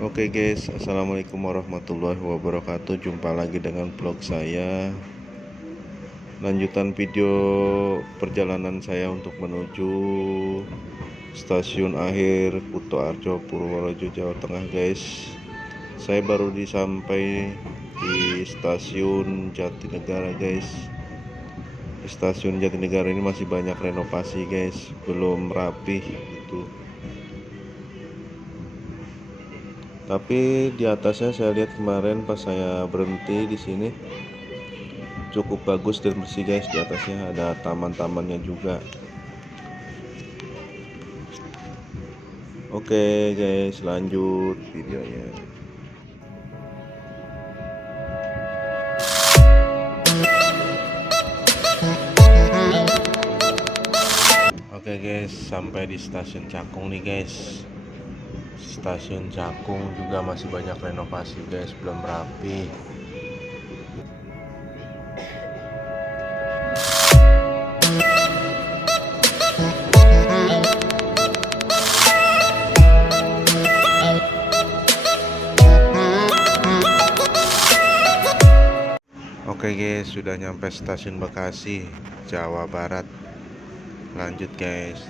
Oke guys, assalamualaikum warahmatullahi wabarakatuh. Jumpa lagi dengan vlog saya. Lanjutan video perjalanan saya untuk menuju stasiun akhir Kutoarjo, Purworejo, Jawa Tengah guys. Saya baru disampai di stasiun Jatinegara guys. Di stasiun Jatinegara ini masih banyak renovasi guys, belum rapih gitu. Tapi di atasnya saya lihat kemarin pas saya berhenti di sini cukup bagus dan bersih guys. Di atasnya ada taman-tamannya juga. Oke guys, lanjut videonya. Oke guys, sampai di stasiun Cakung nih guys. Stasiun Cakung juga masih banyak renovasi guys, belum rapi. Oke guys, sudah nyampe stasiun Bekasi, Jawa Barat. Lanjut guys.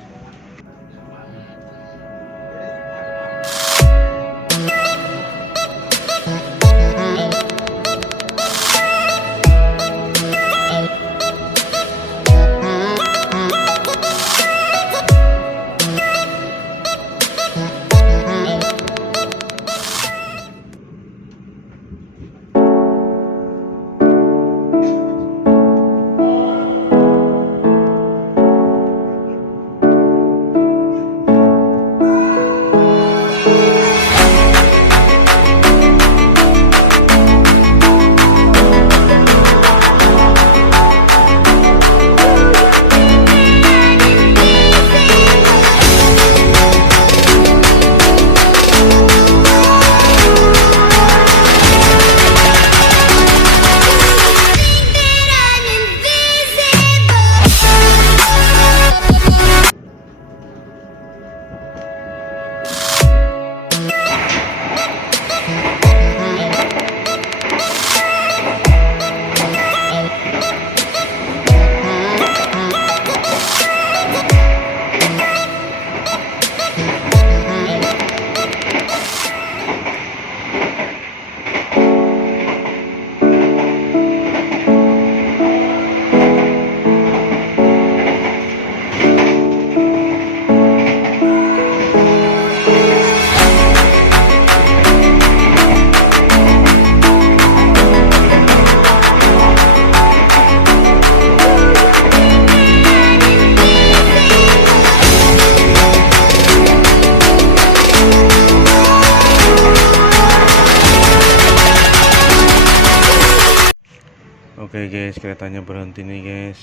Oke guys, keretanya berhenti nih guys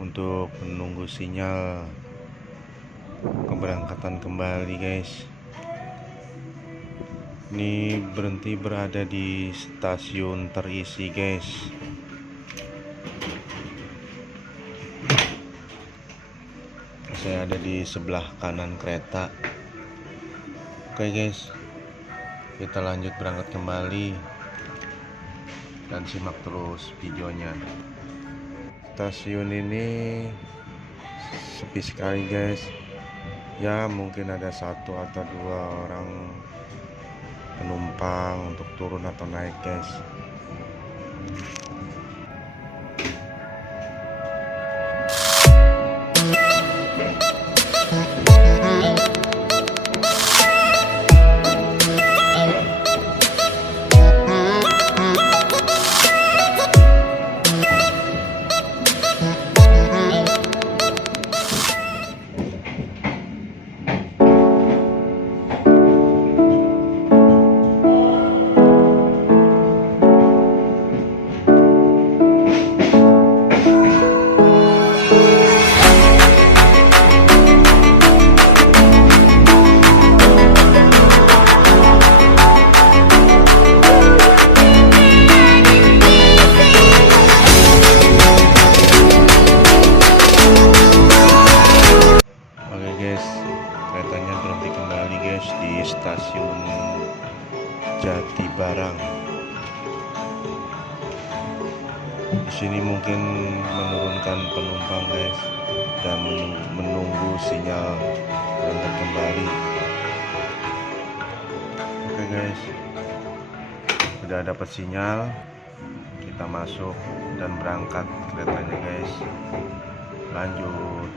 untuk menunggu sinyal keberangkatan kembali guys. Ini berhenti berada di stasiun terisi guys. Saya ada di sebelah kanan kereta. Oke guys, kita lanjut berangkat kembali dan simak terus videonya. Stasiun ini sepi sekali guys. Ya mungkin ada satu atau dua orang penumpang untuk turun atau naik guys. Jatibarang. Di sini mungkin menurunkan penumpang guys, dan menunggu sinyal berangkat kembali. Oke guys, sudah dapat sinyal, kita masuk dan berangkat keretanya guys. Lanjut.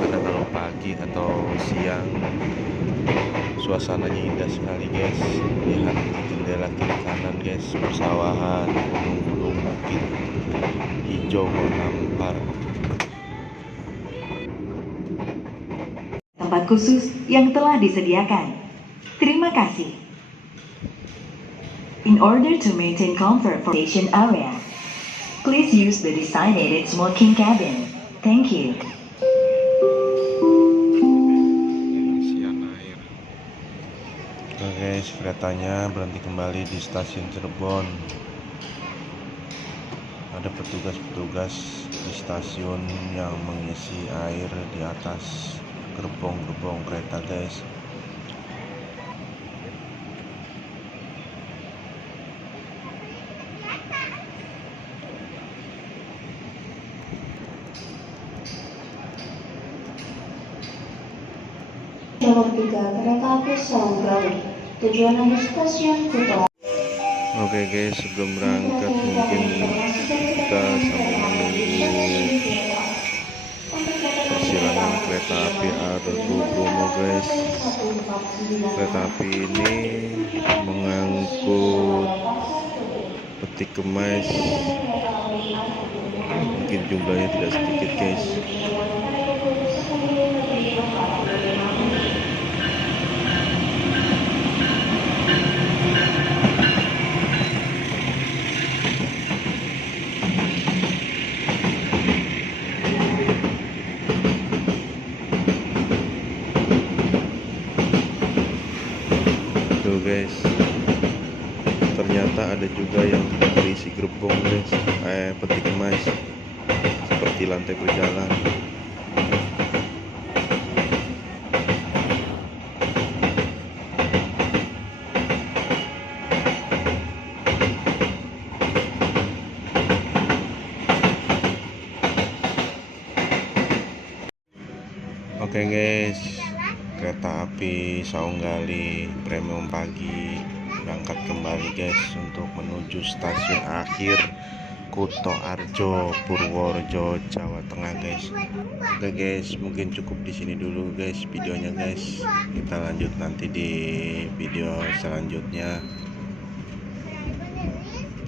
Karena kalau pagi atau siang suasananya indah sekali guys. Lihat di jendela kiri kanan guys, persawahan, gunung-gunung, bukit hijau menghampar. Tempat khusus yang telah disediakan. Terima kasih. In order to maintain comfort for station area, please use the designated smoking cabin. Thank you. Oke guys, keretanya berhenti kembali di stasiun Cirebon. Ada petugas-petugas di stasiun yang mengisi air di atas gerbong-gerbong kereta guys. Nomor 3 kereta api Saunggali, tujuan akhir stasiun Kuto. Oke guys, sebelum berangkat mungkin kita sambil menunggu persilangan kereta api Argo Bromo guys. Kereta api ini mengangkut peti kemas, mungkin jumlahnya tidak sedikit guys. Tuh guys, ternyata ada juga yang tidak berisi gerbong guys, peti kemas seperti lantai berjalan. Oke guys, kereta api Saunggali premium pagi berangkat kembali guys untuk menuju stasiun akhir Kuto Arjo, Purworejo, Jawa Tengah guys. Oke guys, mungkin cukup di sini dulu guys videonya guys. Kita lanjut nanti di video selanjutnya.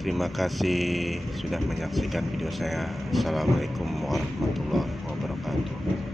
Terima kasih sudah menyaksikan video saya. Assalamualaikum warahmatullahi wabarakatuh.